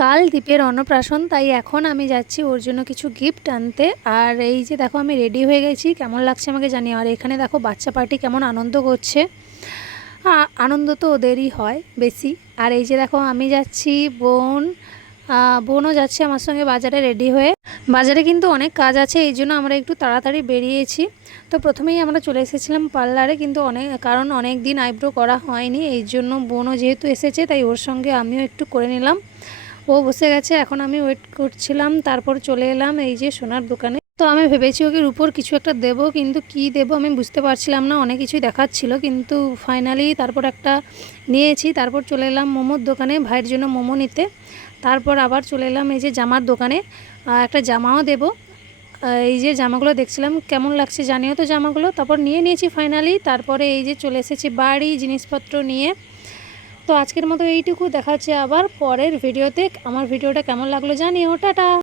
কাল দীপের অন্নপ্রাশন, তাই এখন আমি যাচ্ছি ওর জন্য কিছু গিফট আনতে। আর এই যে দেখো আমি রেডি হয়ে গেছি, কেমন লাগছে আমাকে জানিও। আর এখানে দেখো বাচ্চা পার্টি কেমন আনন্দ করছে। আনন্দ তো ওদেরই হয় বেশি। আর এই যে দেখো আমি যাচ্ছি, বোনও যাচ্ছে আমার সঙ্গে বাজারে রেডি হয়ে। বাজারে কিন্তু অনেক কাজ আছে, এই জন্য আমরা একটু তাড়াতাড়ি বেরিয়েছি। তো প্রথমেই আমরা চলে এসেছিলাম পার্লারে, কিন্তু কারণ অনেক দিন আইব্রো করা হয়নি, এই জন্য বোনও যেহেতু এসেছে তাই ওর সঙ্গে আমিও একটু করে নিলাম। ও বসে গেছে, এখন আমি ওয়েট করছিলাম। তারপর চলে এলাম এই যে সোনার দোকানে। তো আমি ভেবেছি ওকে উপর কিছু একটা দেব, কিন্তু কি দেব আমি বুঝতে পারছিলাম না, অনেক কিছুই দেখাচ্ছিল, কিন্তু ফাইনালি তারপর একটা নিয়েছি। তারপর চলে এলাম মোমোর দোকানে ভাইয়ের জন্য মোমো নিতে। তারপর আবার চলে এলাম এই যে জামার দোকানে, একটা জামাও দেব। এই যে জামাগুলো দেখছিলাম কেমন লাগছে জানিও তো জামাগুলো। তারপর নিয়েছি ফাইনালি। তারপরে এই যে চলে এসেছি বাড়ি জিনিসপত্র নিয়ে। তো আজকের মতো এইটুকু, দেখা হচ্ছে আবার পরের ভিডিওতে। আমার ভিডিওটা কেমন লাগলো জানিও, টাটা।